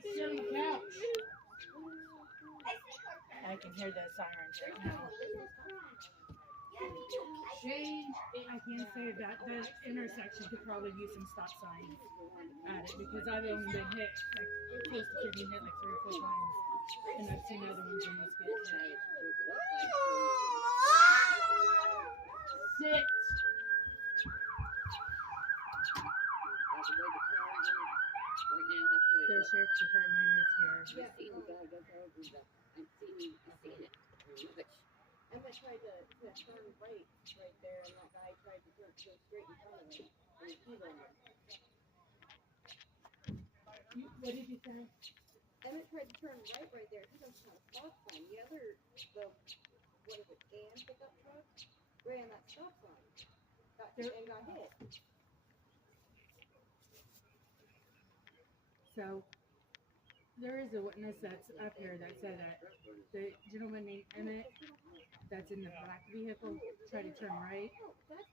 sit on the couch. I can hear the sirens right now. I can say that the intersection could probably use some stop signs at it because I've only been hit close to getting hit 3 or 4 times, and I've seen other ones almost get hit. Sit. The sheriff's department is here. Emma tried to turn right there, and that guy tried to go straight in front of him. What did you say? Emmett tried to turn right there. He doesn't have a stop sign. The Dan pickup truck ran that stop sign and got hit. So there is a witness that's up here that said that the gentleman named Emmett that's in the black vehicle tried to turn right,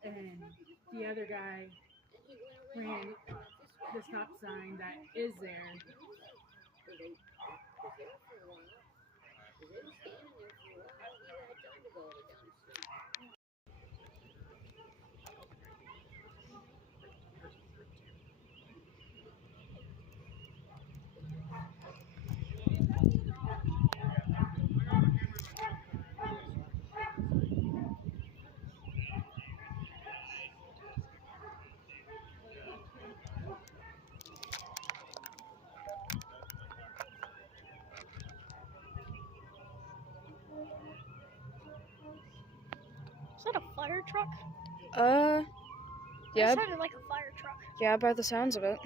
and the other guy ran the stop sign that is there. Is that a fire truck? Yeah. That sounded like a fire truck. Yeah, by the sounds of it.